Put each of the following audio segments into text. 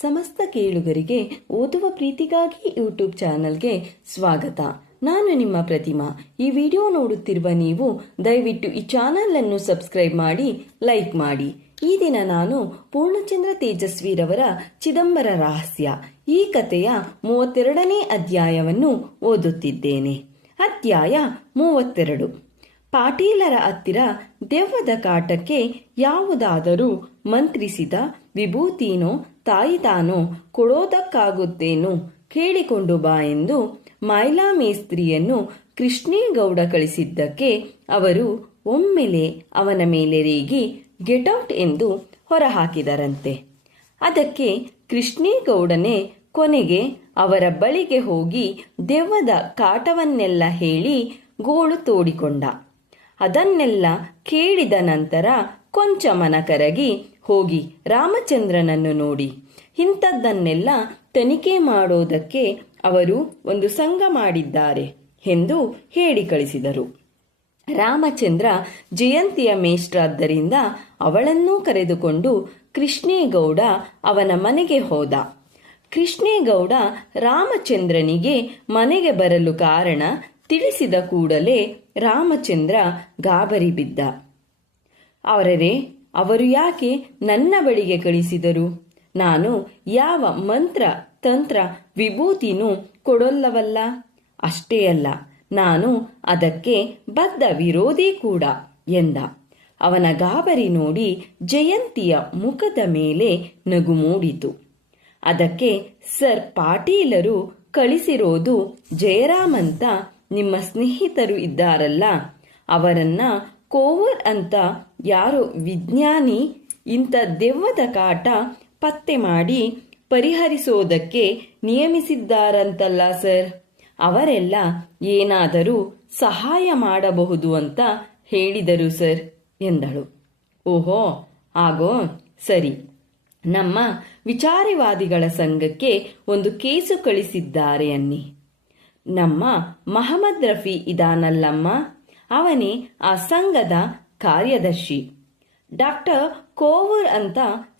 ಸಮಸ್ತ ಕೇಳುಗರಿಗೆ ಓದುವ ಪ್ರೀತಿಗಾಗಿ ಯೂಟ್ಯೂಬ್ ಚಾನಲ್ಗೆ ಸ್ವಾಗತ. ನಾನು ನಿಮ್ಮ ಪ್ರತಿಮಾ. ಈ ವಿಡಿಯೋ ನೋಡುತ್ತಿರುವ ನೀವು ದಯವಿಟ್ಟು ಈ ಚಾನಲ್ ಅನ್ನು ಸಬ್ಸ್ಕ್ರೈಬ್ ಮಾಡಿ, ಲೈಕ್ ಮಾಡಿ. ಈ ದಿನ ನಾನು ಪೂರ್ಣಚಂದ್ರ ತೇಜಸ್ವಿರವರ ಚಿದಂಬರ ರಹಸ್ಯ, ಈ ಕಥೆಯ ಮೂವತ್ತೆರಡನೇ ಅಧ್ಯಾಯವನ್ನು ಓದುತ್ತಿದ್ದೇನೆ. ಅಧ್ಯಾಯ ಮೂವತ್ತೆರಡು. ಪಾಟೀಲರ ಹತ್ತಿರ ದೆವ್ವದ ಕಾಟಕ್ಕೆ ಯಾವುದಾದರೂ ಮಂತ್ರಿಸಿದ ವಿಭೂತಿನೋ ತಾಯಿತಾನೋ ಕೊಡೋದಕ್ಕಾಗುತ್ತೇನು? ಕೇಳಿಕೊಂಡು ಬಾ ಎಂದು ಮೈಲಾ ಮೇಸ್ತ್ರಿಯನ್ನು ಕೃಷ್ಣೇಗೌಡ ಕಳಿಸಿದ್ದಕ್ಕೆ ಅವರು ಒಮ್ಮೆಲೆ ಅವನ ಮೇಲೆ ರೇಗಿ ಗೆಟೌಟ್ ಎಂದು ಹೊರಹಾಕಿದರಂತೆ. ಅದಕ್ಕೆ ಕೃಷ್ಣೇಗೌಡನೇ ಕೊನೆಗೆ ಅವರ ಬಳಿಗೆ ಹೋಗಿ ದೆವ್ವದ ಕಾಟವನ್ನೆಲ್ಲ ಹೇಳಿ ಗೋಳು ತೋಡಿಕೊಂಡ. ಅದನ್ನೆಲ್ಲ ಕೇಳಿದ ನಂತರ ಕೊಂಚ ಮನ ಕರಗಿ ಹೋಗಿ ರಾಮಚಂದ್ರನನ್ನು ನೋಡಿ. ಇಂಥದ್ದನ್ನೆಲ್ಲ ತನಿಖೆ ಮಾಡೋದಕ್ಕೆ ಅವರು ಒಂದು ಸಂಘ ಮಾಡಿದ್ದಾರೆ ಎಂದು ಹೇಳಿ ಕಳಿಸಿದರು. ರಾಮಚಂದ್ರ ಜಯಂತಿಯ ಮೇಷ್ಟ್ರಾದ್ದರಿಂದ ಅವಳನ್ನೂ ಕರೆದುಕೊಂಡು ಕೃಷ್ಣೇಗೌಡ ಅವನ ಮನೆಗೆ ಹೋದ. ಕೃಷ್ಣೇಗೌಡ ರಾಮಚಂದ್ರನಿಗೆ ಮನೆಗೆ ಬರಲು ಕಾರಣ ತಿಳಿಸಿದ ಕೂಡಲೇ ರಾಮಚಂದ್ರ ಗಾಬರಿ ಬಿದ್ದ. ಅವರೇ ಅವರು ಯಾಕೆ ನನ್ನ ಬಳಿಗೆ ಕಳಿಸಿದರು? ನಾನು ಯಾವ ಮಂತ್ರ, ತಂತ್ರ, ವಿಭೂತಿನೂ ಕೊಡೊಲ್ಲವಲ್ಲ? ಅಷ್ಟೇ ಅಲ್ಲ, ನಾನು ಅದಕ್ಕೆ ಬದ್ಧ ವಿರೋಧಿ ಕೂಡ, ಎಂದ. ಅವನ ಗಾಬರಿ ನೋಡಿ ಜಯಂತಿಯ ಮುಖದ ಮೇಲೆ ನಗು ಮೂಡಿತು. ಅದಕ್ಕೆ ಸರ್ ಪಾಟೀಲರು ಕಳಿಸಿರೋದು ಜಯರಾಮಂತ ನಿಮ್ಮ ಸ್ನೇಹಿತರು ಇದ್ದಾರಲ್ಲ, ಅವರನ್ನ ಕೋವರ್ ಅಂತ ಯಾರೋ ವಿಜ್ಞಾನಿ ಇಂಥ ದೆವ್ವದ ಕಾಟ ಪತ್ತೆ ಮಾಡಿ ಪರಿಹರಿಸೋದಕ್ಕೆ ನಿಯಮಿಸಿದ್ದಾರಂತಲ್ಲ ಸರ್? ಅವರೆಲ್ಲ ಏನಾದರೂ ಸಹಾಯ ಮಾಡಬಹುದು ಅಂತ ಹೇಳಿದರು ಸರ್ ಎಂದಳು. ಓಹೋ, ಆಗೋ, ಸರಿ. ನಮ್ಮ ವಿಚಾರವಾದಿಗಳ ಸಂಘಕ್ಕೆ ಒಂದು ಕೇಸು ಕಳಿಸಿದ್ದಾರೆ ಅನ್ನಿ. ನಮ್ಮ ಮಹಮ್ಮದ್ ರಫಿ ಇದಾನಲ್ಲಮ್ಮ? ಅವನೇ ಆ ಸಂಘದ ಕಾರ್ಯದರ್ಶಿ. ಡಾಕ್ಟರ್ ಕೋವರ್ ಅಂತ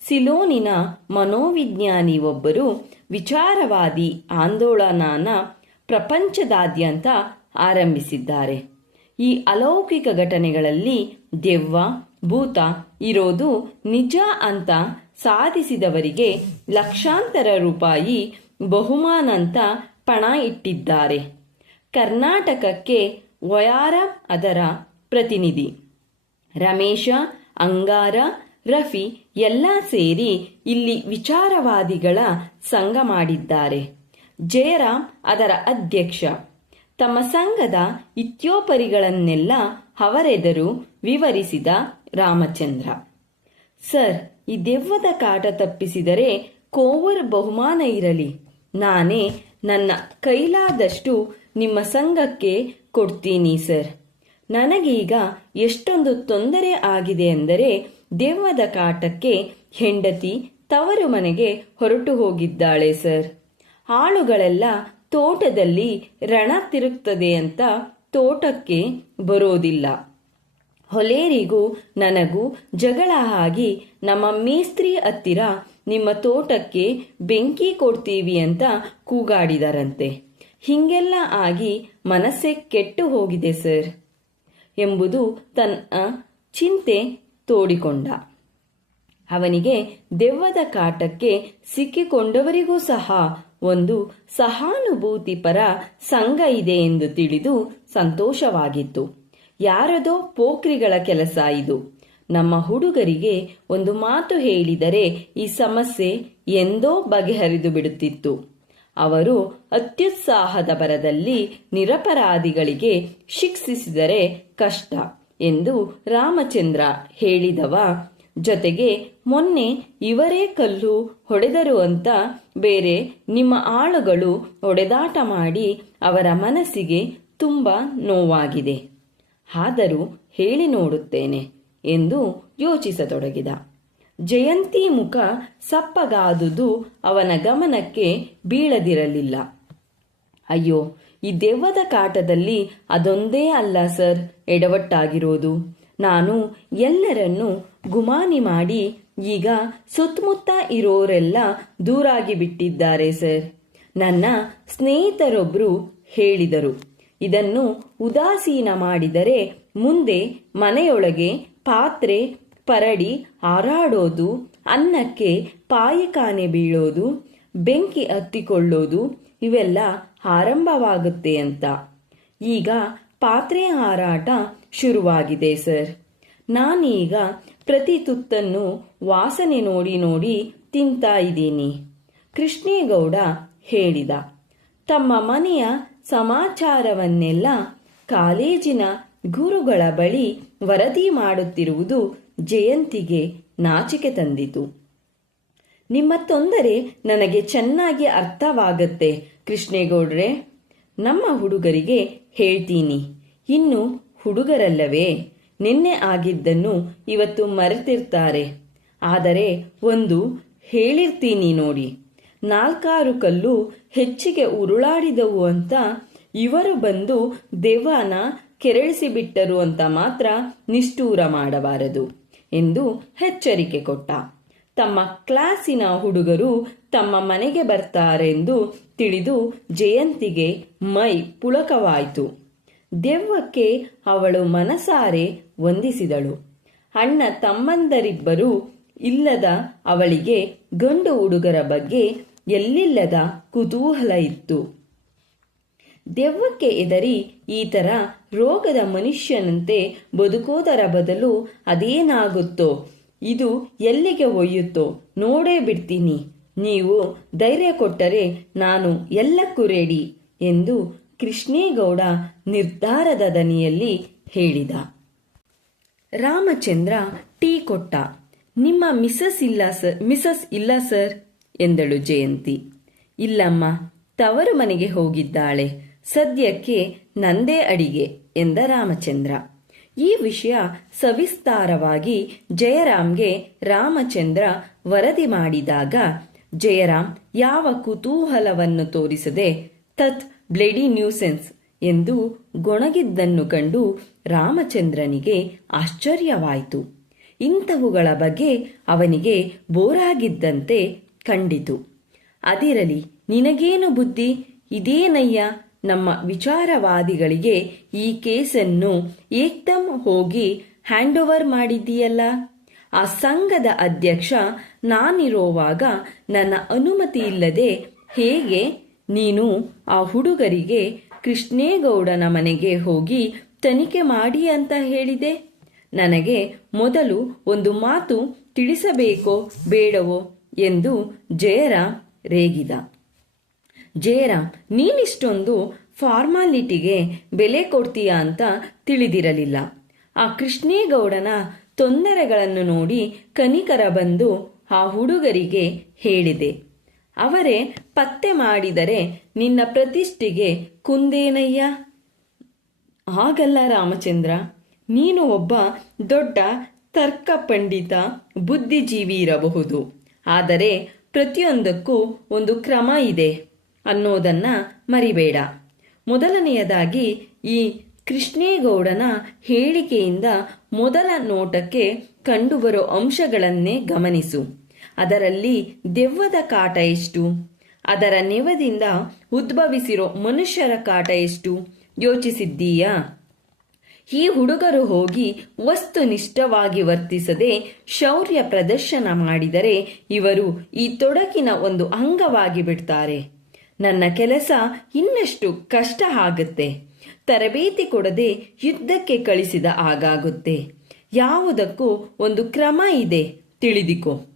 ಸಿಲೋನಿನ ಮನೋವಿಜ್ಞಾನಿ ಒಬ್ಬರು ವಿಚಾರವಾದಿ ಆಂದೋಲನನ ಪ್ರಪಂಚದಾದ್ಯಂತ ಆರಂಭಿಸಿದ್ದಾರೆ. ಈ ಅಲೌಕಿಕ ಘಟನೆಗಳಲ್ಲಿ ದೆವ್ವ, ಭೂತ ಇರೋದು ನಿಜ ಅಂತ ಸಾಧಿಸಿದವರಿಗೆ ಲಕ್ಷಾಂತರ ರೂಪಾಯಿ ಬಹುಮಾನ ಅಂತ ಪಣ ಇಟ್ಟಿದ್ದಾರೆ. ಕರ್ನಾಟಕಕ್ಕೆ ವಯಾರ ಅದರ ಪ್ರತಿನಿಧಿ. ರಮೇಶ, ಅಂಗಾರ, ರಫಿ ಎಲ್ಲ ಸೇರಿ ಇಲ್ಲಿ ವಿಚಾರವಾದಿಗಳ ಸಂಘ ಮಾಡಿದ್ದಾರೆ. ಜಯರಾಮ್ ಅದರ ಅಧ್ಯಕ್ಷ. ತಮ್ಮ ಸಂಘದ ಇತ್ಯೋಪರಿಗಳನ್ನೆಲ್ಲ ಅವರೆದರು ವಿವರಿಸಿದ ರಾಮಚಂದ್ರ. ಸರ್, ಈ ದೆವ್ವದ ಕಾಟ ತಪ್ಪಿಸಿದರೆ ಕೋವರ್ ಬಹುಮಾನ ಇರಲಿ. ನಾನೇ ನನ್ನ ಕೈಲಾದಷ್ಟು ನಿಮ್ಮ ಸಂಘಕ್ಕೆ ಕೊಡ್ತೀನಿ, ಸರ್. ನನಗೀಗ ಎಷ್ಟೊಂದು ತೊಂದರೆ ಆಗಿದೆ ಅಂದರೆ ದೆವ್ವದ ಕಾಟಕ್ಕೆ ಹೆಂಡತಿ ತವರು ಮನೆಗೆ ಹೊರಟು ಹೋಗಿದ್ದಾಳೆ, ಸರ್. ಆಳುಗಳೆಲ್ಲ ತೋಟದಲ್ಲಿ ರಣ ತಿರುಗ್ತದೆ ಅಂತ ತೋಟಕ್ಕೆ ಬರೋದಿಲ್ಲ. ಹೊಲೇರಿಗೂ ನನಗೂ ಜಗಳ ಆಗಿ ನಮ್ಮ ಮೇಸ್ತ್ರಿ ಹತ್ತಿರ ನಿಮ್ಮ ತೋಟಕ್ಕೆ ಬೆಂಕಿ ಕೊಡ್ತೀವಿ ಅಂತ ಕೂಗಾಡಿದರಂತೆ. ಹಿಂಗೆಲ್ಲ ಆಗಿ ಮನಸ್ಸೇ ಕೆಟ್ಟು ಹೋಗಿದೆ, ಸರ್, ಎಂಬುದು ತನ್ನ ಚಿಂತೆ ತೋಡಿಕೊಂಡ. ಅವನಿಗೆ ದೆವ್ವದ ಕಾಟಕ್ಕೆ ಸಿಕ್ಕಿಕೊಂಡವರಿಗೂ ಸಹ ಒಂದು ಸಹಾನುಭೂತಿ ಪರ ಸಂಘ ಇದೆ ಎಂದು ತಿಳಿದು ಸಂತೋಷವಾಗಿತ್ತು. ಯಾರದೋ ಪೋಖ್ರಿಗಳ ಕೆಲಸ ಇದು. ನಮ್ಮ ಹುಡುಗರಿಗೆ ಒಂದು ಮಾತು ಹೇಳಿದರೆ ಈ ಸಮಸ್ಯೆ ಎಂದೋ ಬಗೆಹರಿದು ಬಿಡುತ್ತಿತ್ತು. ಅವರು ಅತ್ಯುತ್ಸಾಹದ ಬರದಲ್ಲಿ ನಿರಪರಾಧಿಗಳಿಗೆ ಶಿಕ್ಷಿಸಿದರೆ ಕಷ್ಟ ಎಂದು ರಾಮಚಂದ್ರ ಹೇಳಿದವ. ಜೊತೆಗೆ, ಮೊನ್ನೆ ಇವರೇ ಕಲ್ಲು ಹೊಡೆದರು ಅಂತ ಬೇರೆ ನಿಮ್ಮ ಆಳುಗಳು ಹೊಡೆದಾಟ ಮಾಡಿ ಅವರ ಮನಸ್ಸಿಗೆ ತುಂಬ ನೋವಾಗಿದೆ. ಆದರೂ ಹೇಳಿ ನೋಡುತ್ತೇನೆ ಎಂದು ಯೋಚಿಸತೊಡಗಿದ. ಜಯಂತಿ ಮುಖ ಸಪ್ಪಗಾದುದು ಅವನ ಗಮನಕ್ಕೆ ಬೀಳದಿರಲಿಲ್ಲ. ಅಯ್ಯೋ, ಈ ದೆವ್ವದ ಕಾಟದಲ್ಲಿ ಅದೊಂದೇ ಅಲ್ಲ ಸರ್, ಎಡವಟ್ಟಾಗಿರೋದು. ನಾನು ಎಲ್ಲರನ್ನೂ ಗುಮಾನಿ ಮಾಡಿ ಈಗ ಸುತ್ತಮುತ್ತ ಇರೋರೆಲ್ಲ ದೂರಾಗಿ ಬಿಟ್ಟಿದ್ದಾರೆ ಸರ್, ನನ್ನ ಸ್ನೇಹಿತರೊಬ್ಬರು ಹೇಳಿದರು. ಇದನ್ನು ಉದಾಸೀನ ಮಾಡಿದರೆ ಮುಂದೆ ಮನೆಯೊಳಗೆ ಪಾತ್ರೆ ಪರಡಿ ಹಾರಾಡೋದು, ಅನ್ನಕ್ಕೆ ಪಾಯಿಕಾನೆ ಬೀಳೋದು, ಬೆಂಕಿ ಹತ್ತಿಕೊಳ್ಳೋದು, ಇವೆಲ್ಲ ಆರಂಭವಾಗುತ್ತೆ ಅಂತ. ಈಗ ಪಾತ್ರೆ ಹಾರಾಟ ಶುರುವಾಗಿದೆ ಸರ್. ನಾನೀಗ ಪ್ರತಿ ತುತ್ತನ್ನು ವಾಸನೆ ನೋಡಿ ನೋಡಿ ತಿಂತಾ ಇದ್ದೀನಿ. ಕೃಷ್ಣೇಗೌಡ ಹೇಳಿದ, ತಮ್ಮ ಮನೆಯ ಸಮಾಚಾರವನ್ನೆಲ್ಲ ಕಾಲೇಜಿನ ಗುರುಗಳ ಬಳಿ ವರದಿ ಮಾಡುತ್ತಿರುವುದು ಜಯಂತಿಗೆ ನಾಚಿಕೆ ತಂದಿತು. ನಿಮ್ಮ ತೊಂದರೆ ನನಗೆ ಚೆನ್ನಾಗಿ ಅರ್ಥವಾಗತ್ತೆ, ಕೃಷ್ಣೇಗೌಡ್ರೆ. ನಮ್ಮ ಹುಡುಗರಿಗೆ ಹೇಳ್ತೀನಿ. ಇನ್ನು ಹುಡುಗರಲ್ಲವೇ? ನಿನ್ನೆ ಆಗಿದ್ದನ್ನು ಇವತ್ತು ಮರೆತಿರ್ತಾರೆ. ಆದರೆ ಒಂದು ಹೇಳಿರ್ತೀನಿ ನೋಡಿ. ನಾಲ್ಕಾರು ಕಲ್ಲು ಹೆಚ್ಚಿಗೆ ಉರುಳಾಡಿದವು ಅಂತ ಇವರು ಬಂದು ದೆವ್ವನ ಕೆರಳಿಸಿಬಿಟ್ಟರು ಅಂತ ಮಾತ್ರ ನಿಷ್ಠೂರ ಮಾಡಬಾರದು. ಎಂದು ಎಚ್ಚರಿಕೆ ಕೊಟ್ಟ. ತಮ್ಮ ಕ್ಲಾಸಿನ ಹುಡುಗರು ತಮ್ಮ ಮನೆಗೆ ಬರ್ತಾರೆಂದು ತಿಳಿದು ಜಯಂತಿಗೆ ಮೈ ಪುಳಕವಾಯಿತು. ದೆವ್ವಕ್ಕೆ ಅವಳು ಮನಸಾರೆ ವಂದಿಸಿದಳು. ಅಣ್ಣ ತಮ್ಮಂದರಿಬ್ಬರು ಇಲ್ಲದ ಅವಳಿಗೆ ಗಂಡು ಹುಡುಗರ ಬಗ್ಗೆ ಎಲ್ಲಿಲ್ಲದ ಕುತೂಹಲ ಇತ್ತು. ದೆವ್ವಕ್ಕೆ ಎದರಿ ಈ ಥರ ರೋಗದ ಮನುಷ್ಯನಂತೆ ಬದುಕೋದರ ಬದಲು ಅದೇನಾಗುತ್ತೋ? ಇದು ಎಲ್ಲಿಗೆ ಒಯ್ಯುತ್ತೋ? ನೋಡೇ ಬಿಡ್ತೀನಿ. ನೀವು ಧೈರ್ಯ ಕೊಟ್ಟರೆ ನಾನು ಎಲ್ಲಕ್ಕೂ ರೆಡಿ ಎಂದು ಕೃಷ್ಣೇಗೌಡ ನಿರ್ಧಾರದ ದನಿಯಲ್ಲಿ ಹೇಳಿದ. ರಾಮಚಂದ್ರ ಟೀ ಕೊಟ್ಟ. ನಿಮ್ಮ ಮಿಸಸ್ ಇಲ್ಲ ಸರ್ ಮಿಸಸ್ ಇಲ್ಲ ಸರ್ ಎಂದಳು ಜಯಂತಿ. ಇಲ್ಲಮ್ಮ, ತವರು ಮನೆಗೆ ಹೋಗಿದ್ದಾಳೆ. ಸದ್ಯಕ್ಕೆ ನಂದೇ ಅಡಿಗೆ ಎಂದ ರಾಮಚಂದ್ರ. ಈ ವಿಷಯ ಸವಿಸ್ತಾರವಾಗಿ ಜಯರಾಮ್ಗೆ ರಾಮಚಂದ್ರ ವರದಿ ಮಾಡಿದಾಗ, ಜಯರಾಮ್ ಯಾವ ಕುತೂಹಲವನ್ನು ತೋರಿಸದೆ ತತ್ ಬ್ಲೆಡಿ ನ್ಯೂಸೆನ್ಸ್ ಎಂದು ಗೊಣಗಿದ್ದನ್ನು ಕಂಡು ರಾಮಚಂದ್ರನಿಗೆ ಆಶ್ಚರ್ಯವಾಯಿತು. ಇಂಥವುಗಳ ಬಗ್ಗೆ ಅವನಿಗೆ ಬೋರಾಗಿದ್ದಂತೆ ಕಂಡಿತು. ಅದಿರಲಿ, ನಿನಗೇನು ಬುದ್ಧಿ? ಇದೇನಯ್ಯ? ನಮ್ಮ ವಿಚಾರವಾದಿಗಳಿಗೆ ಈ ಕೇಸನ್ನು ಏಕ್ದಮ್ ಹೋಗಿ ಹ್ಯಾಂಡ್ ಓವರ್ ಮಾಡಿದ್ದೀಯಲ್ಲ? ಆ ಸಂಘದ ಅಧ್ಯಕ್ಷ ನಾನಿರೋವಾಗ ನನ್ನ ಅನುಮತಿ ಇಲ್ಲದೆ ಹೇಗೆ ನೀನು ಆ ಹುಡುಗರಿಗೆ ಕೃಷ್ಣೇಗೌಡನ ಮನೆಗೆ ಹೋಗಿ ತನಿಖೆ ಮಾಡಿ ಅಂತ ಹೇಳಿದೆ? ನನಗೆ ಮೊದಲು ಒಂದು ಮಾತು ತಿಳಿಸಬೇಕೋ ಬೇಡವೋ ಎಂದು ಜಯರಾಮ್ ರೇಗಿದ. ಜಯರಾಮ್ ನೀನಿಷ್ಟೊಂದು ಫಾರ್ಮಾಲಿಟಿಗೆ ಬೆಲೆ ಕೊಡ್ತೀಯ ಅಂತ ತಿಳಿದಿರಲಿಲ್ಲ. ಆ ಕೃಷ್ಣೇಗೌಡನ ತೊಂದರೆಗಳನ್ನು ನೋಡಿ ಕನಿಕರ ಬಂದು ಆ ಹುಡುಗರಿಗೆ ಹೇಳಿದೆ, ಅವರೇ, ಪತ್ತೆ ಮಾಡಿದರೆ ನಿನ್ನ ಪ್ರತಿಷ್ಠೆಗೆ ಕುಂದೇನಯ್ಯ? ಹಾಗಲ್ಲ ರಾಮಚಂದ್ರ, ನೀನು ಒಬ್ಬ ದೊಡ್ಡ ತರ್ಕ ಪಂಡಿತ, ಬುದ್ಧಿಜೀವಿ ಇರಬಹುದು. ಆದರೆ ಪ್ರತಿಯೊಂದಕ್ಕೂ ಒಂದು ಕ್ರಮ ಇದೆ. ಅನ್ನೋದನ್ನ ಮರಿಬೇಡ. ಮೊದಲನೆಯದಾಗಿ ಈ ಕೃಷ್ಣೇಗೌಡನ ಹೇಳಿಕೆಯಿಂದ ಮೊದಲ ನೋಟಕ್ಕೆ ಕಂಡುಬರೋ ಅಂಶಗಳನ್ನೇ ಗಮನಿಸು. ಅದರಲ್ಲಿ ದೆವ್ವದ ಕಾಟ ಎಷ್ಟು? ಅದರ ನೆವದಿಂದ ಉದ್ಭವಿಸಿರೋ ಮನುಷ್ಯರ ಕಾಟ ಎಷ್ಟು? ಯೋಚಿಸಿದ್ದೀಯಾ? ಈ ಹುಡುಗರು ಹೋಗಿ ವಸ್ತುನಿಷ್ಠವಾಗಿ ವರ್ತಿಸದೆ ಶೌರ್ಯ ಪ್ರದರ್ಶನ ಮಾಡಿದರೆ ಇವರು ಈ ತೊಡಕಿನ ಒಂದು ಅಂಗವಾಗಿ ಬಿಡ್ತಾರೆ. ನನ್ನ ಕೆಲಸ ಇನ್ನಷ್ಟು ಕಷ್ಟ ಆಗುತ್ತೆ. ತರಬೇತಿ ಕೊಡದೆ ಯುದ್ಧಕ್ಕೆ ಕಳಿಸಿದ ಆಗಾಗುತ್ತೆ ಯಾವುದಕ್ಕೂ ಒಂದು ಕ್ರಮ ಇದೆ, ತಿಳಿದಿಕೋ.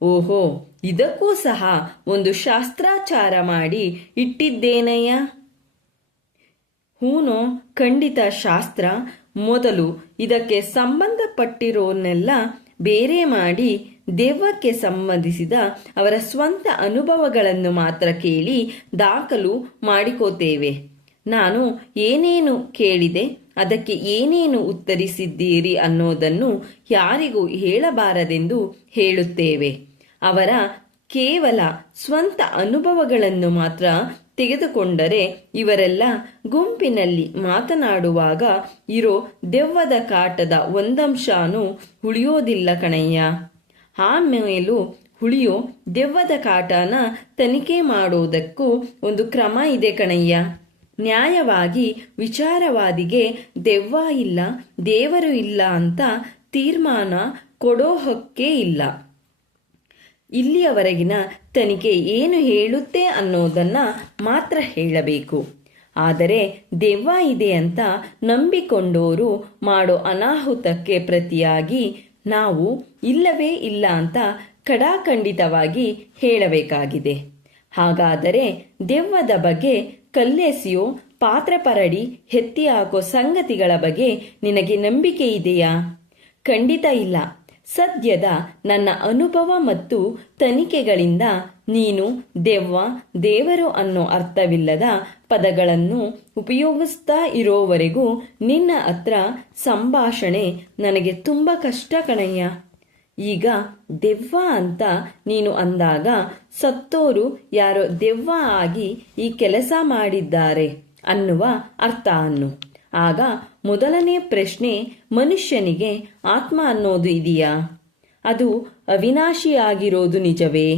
ಓಹೋ, ಇದಕ್ಕೂ ಸಹ ಒಂದು ಶಾಸ್ತ್ರಾಚಾರ ಮಾಡಿ ಇಟ್ಟಿದ್ದೇನಯ್ಯ? ಹೂನೋ, ಖಂಡಿತ ಶಾಸ್ತ್ರ. ಮೊದಲು ಇದಕ್ಕೆ ಸಂಬಂಧಪಟ್ಟಿರೋನ್ನೆಲ್ಲ ಬೇರೆ ಮಾಡಿ ದೆವ್ವಕ್ಕೆ ಸಂಬಂಧಿಸಿದ ಅವರ ಸ್ವಂತ ಅನುಭವಗಳನ್ನು ಮಾತ್ರ ಕೇಳಿ ದಾಖಲು ಮಾಡಿಕೋತೇವೆ. ನಾನು ಏನೇನು ಕೇಳಿದೆ, ಅದಕ್ಕೆ ಏನೇನು ಉತ್ತರಿಸಿದ್ದೀರಿ ಅನ್ನೋದನ್ನು ಯಾರಿಗೂ ಹೇಳಬಾರದೆಂದು ಹೇಳುತ್ತೇವೆ. ಅವರ ಕೇವಲ ಸ್ವಂತ ಅನುಭವಗಳನ್ನು ಮಾತ್ರ ತೆಗೆದುಕೊಂಡರೆ ಇವರೆಲ್ಲ ಗುಂಪಿನಲ್ಲಿ ಮಾತನಾಡುವಾಗ ಇರೋ ದೆವ್ವದ ಕಾಟದ ಒಂದಂಶಾನೂ ಉಳಿಯೋದಿಲ್ಲ ಕಣಯ್ಯ. ಆಮೇಲೂ ಹುಳಿಯೋ ದೆವ್ವದ ಕಾಟನ ತನಿಖೆ ಮಾಡೋದಕ್ಕೂ ಒಂದು ಕ್ರಮ ಇದೆ ಕಣಯ್ಯ. ನ್ಯಾಯವಾಗಿ ವಿಚಾರವಾದಿಗೆ ದೆವ್ವ ಇಲ್ಲ, ದೇವರು ಇಲ್ಲ ಅಂತ ತೀರ್ಮಾನ ಕೊಡೋ ಹಕ್ಕೇ ಇಲ್ಲ. ಇಲ್ಲಿಯವರೆಗಿನ ತನಿಖೆ ಏನು ಹೇಳುತ್ತೆ ಅನ್ನೋದನ್ನ ಮಾತ್ರ ಹೇಳಬೇಕು. ಆದರೆ ದೆವ್ವ ಇದೆ ಅಂತ ನಂಬಿಕೊಂಡೋರು ಮಾಡೋ ಅನಾಹುತಕ್ಕೆ ಪ್ರತಿಯಾಗಿ ನಾವು ಇಲ್ಲವೇ ಇಲ್ಲ ಅಂತ ಕಡಾಖಂಡಿತವಾಗಿ ಹೇಳಬೇಕಾಗಿದೆ. ಹಾಗಾದರೆ ದೆವ್ವದ ಬಗ್ಗೆ ಕಲ್ಲೆಸಿಯೋ ಪಾತ್ರ ಪರಡಿ ಎತ್ತಿ ಹಾಕೋ ಸಂಗತಿಗಳ ಬಗ್ಗೆ ನಿನಗೆ ನಂಬಿಕೆ ಇದೆಯಾ? ಖಂಡಿತ ಇಲ್ಲ. ಸದ್ಯದ ನನ್ನ ಅನುಭವ ಮತ್ತು ತನಿಖೆಗಳಿಂದ ನೀನು ದೆವ್ವ, ದೇವರು ಅನ್ನೋ ಅರ್ಥವಿಲ್ಲದ ಪದಗಳನ್ನು ಉಪಯೋಗಿಸ್ತಾ ಇರೋವರೆಗೂ ನಿನ್ನ ಹತ್ರ ಸಂಭಾಷಣೆ ನನಗೆ ತುಂಬ ಕಷ್ಟ ಕಣಯ್ಯ. ಈಗ ದೆವ್ವ ಅಂತ ನೀನು ಅಂದಾಗ ಸತ್ತೋರು ಯಾರೋ ದೆವ್ವ ಆಗಿ ಈ ಕೆಲಸ ಮಾಡಿದ್ದಾರೆ ಅನ್ನುವ ಅರ್ಥ ಅನ್ನು. ಆಗ ಮೊದಲನೇ ಪ್ರಶ್ನೆ ಮನುಷ್ಯನಿಗೆ ಆತ್ಮ ಅನ್ನೋದು ಇದೆಯಾ? ಅದು ಅವಿನಾಶಿಯಾಗಿರೋದು ನಿಜವೇ?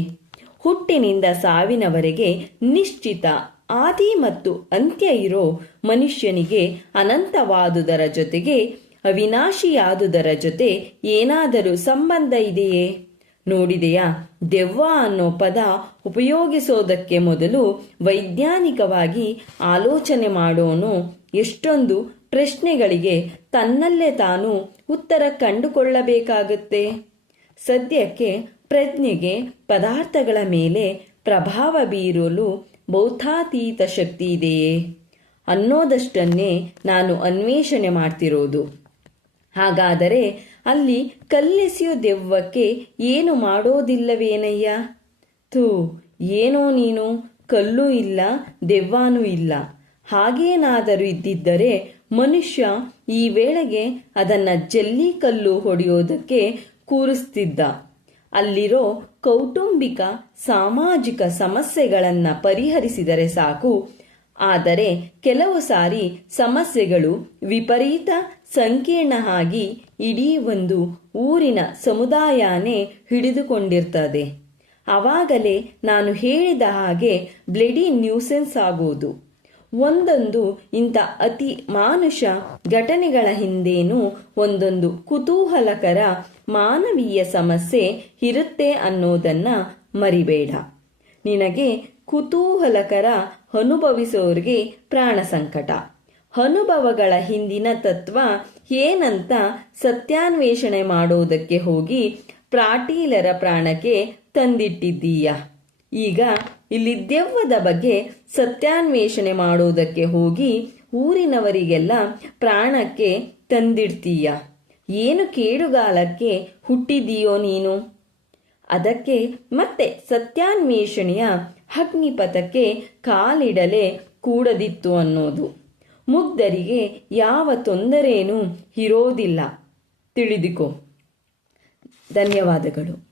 ಹುಟ್ಟಿನಿಂದ ಸಾವಿನವರೆಗೆ ನಿಶ್ಚಿತ ಆದಿ ಮತ್ತು ಅಂತ್ಯ ಇರೋ ಮನುಷ್ಯನಿಗೆ ಅನಂತವಾದುದರ ಜೊತೆಗೆ ಅವಿನಾಶಿಯಾದುದರ ಜೊತೆ ಏನಾದರೂ ಸಂಬಂಧ ಇದೆಯೇ? ನೋಡಿದೆಯಾ, ದೆವ್ವ ಅನ್ನೋ ಪದ ಉಪಯೋಗಿಸೋದಕ್ಕೆ ಮೊದಲು ವೈಜ್ಞಾನಿಕವಾಗಿ ಆಲೋಚನೆ ಮಾಡೋನು. ಎಷ್ಟೊಂದು ಪ್ರಶ್ನೆಗಳಿಗೆ ತನ್ನಲ್ಲೇ ತಾನು ಉತ್ತರ ಕಂಡುಕೊಳ್ಳಬೇಕಾಗುತ್ತೆ. ಸದ್ಯಕ್ಕೆ ಪ್ರಜ್ಞೆಗೆ ಪದಾರ್ಥಗಳ ಮೇಲೆ ಪ್ರಭಾವ ಬೀರಲು ಭೌತಾತೀತ ಶಕ್ತಿ ಇದೆಯೇ ಅನ್ನೋದಷ್ಟನ್ನೇ ನಾನು ಅನ್ವೇಷಣೆ ಮಾಡ್ತಿರೋದು. ಹಾಗಾದರೆ ಅಲ್ಲಿ ಕಲ್ಲೆಸೆಯೋ ದೆವ್ವಕ್ಕೆ ಏನು ಮಾಡೋದಿಲ್ಲವೇನಯ್ಯ? ತೂ ಏನೋ ನೀನು, ಕಲ್ಲು ಇಲ್ಲ, ದೆವ್ವಾನೂ ಇಲ್ಲ. ಹಾಗೇನಾದರೂ ಇದ್ದಿದ್ದರೆ ಮನುಷ್ಯ ಈ ವೇಳೆಗೆ ಅದನ್ನ ಜಲ್ಲಿ ಕಲ್ಲು ಹೊಡೆಯೋದಕ್ಕೆ ಕೂರಿಸ್ತಿದ್ದ. ಅಲ್ಲಿರೋ ಕೌಟುಂಬಿಕ ಸಾಮಾಜಿಕ ಸಮಸ್ಯೆಗಳನ್ನು ಪರಿಹರಿಸಿದರೆ ಸಾಕು. ಆದರೆ ಕೆಲವು ಸಾರಿ ಸಮಸ್ಯೆಗಳು ವಿಪರೀತ ಸಂಕೀರ್ಣ ಆಗಿ ಇಡೀ ಒಂದು ಊರಿನ ಸಮುದಾಯನೇ ಹಿಡಿದುಕೊಂಡಿರ್ತದೆ. ಆವಾಗಲೇ ನಾನು ಹೇಳಿದ ಹಾಗೆ ಬ್ಲೆಡಿ ನ್ಯೂಸೆನ್ಸ್ ಆಗೋದು ಒಂದೊಂದು ಇಂಥ ಅತಿ ಮಾನುಷ ಘಟನೆಗಳ ಹಿಂದೇನು ಒಂದೊಂದು ಕುತೂಹಲಕರ ಮಾನವೀಯ ಸಮಸ್ಯೆ ಇರುತ್ತೆ ಅನ್ನೋದನ್ನ ಮರಿಬೇಡ. ನಿನಗೆ ಕುತೂಹಲಕರ ಅನುಭವಿಸೋರಿಗೆ ಪ್ರಾಣ ಸಂಕಟ. ಅನುಭವಗಳ ಹಿಂದಿನ ತತ್ವ ಏನಂತ ಸತ್ಯಾನ್ವೇಷಣೆ ಮಾಡೋದಕ್ಕೆ ಹೋಗಿ ಪ್ರಾಟೀಲರ ಪ್ರಾಣಕ್ಕೆ ತಂದಿಟ್ಟಿದ್ದೀಯ. ಈಗ ಇಲ್ಲಿ ದೆವ್ವದ ಬಗ್ಗೆ ಸತ್ಯಾನ್ವೇಷಣೆ ಮಾಡೋದಕ್ಕೆ ಹೋಗಿ ಊರಿನವರಿಗೆಲ್ಲ ಪ್ರಾಣಕ್ಕೆ ತಂದಿಡ್ತೀಯ? ಏನು ಕೇಡುಗಾಲಕ್ಕೆ ಹುಟ್ಟಿದೀಯೋ ನೀನು? ಅದಕ್ಕೆ ಮತ್ತೆ ಸತ್ಯಾನ್ವೇಷಣೆಯ ಅಗ್ನಿಪಥಕ್ಕೆ ಕಾಲಿಡಲೆ ಕೂಡದಿತ್ತು ಅನ್ನೋದು. ಮುಗ್ಧರಿಗೆ ಯಾವ ತೊಂದರೇನೂ ಇರೋದಿಲ್ಲ. ತಿಳಿದುಕೋ. ಧನ್ಯವಾದಗಳು.